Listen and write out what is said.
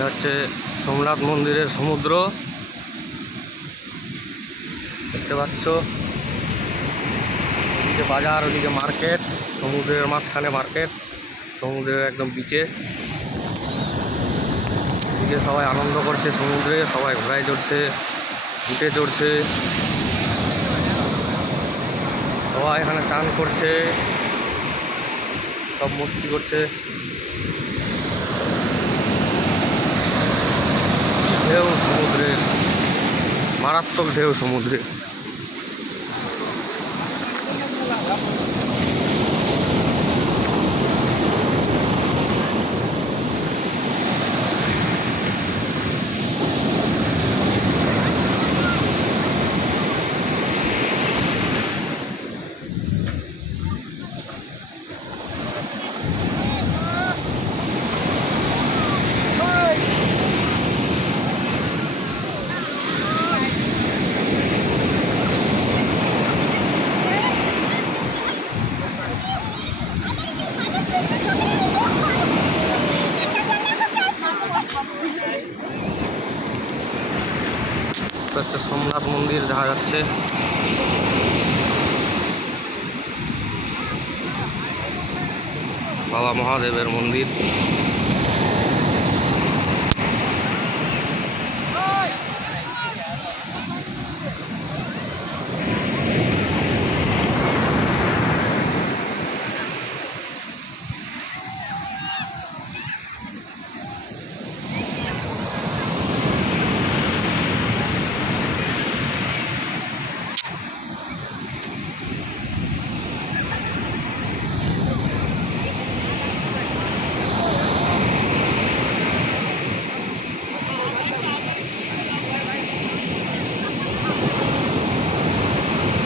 এটা হচ্ছে সোমনাথ মন্দিরের সমুদ্র, দেখতে পাচ্ছ। এদিকে বাজার, ওদিকে মার্কেট, সমুদ্রের মাঝখানে মার্কেট, সমুদ্রের একদম বিচে। এদিকে সবাই আনন্দ করছে সমুদ্রে, সবাই ঘোড়ায় চড়ছে, উঠে চড়ছে, সবাই এখানে চান করছে, সব মস্তি করছে। ঢেউ সমুদ্রের, মারাত্মক ঢেউ সমুদ্রে। হচ্ছে সোমনাথ মন্দির দেখা যাচ্ছে। বাবা মহাদেবের মন্দির।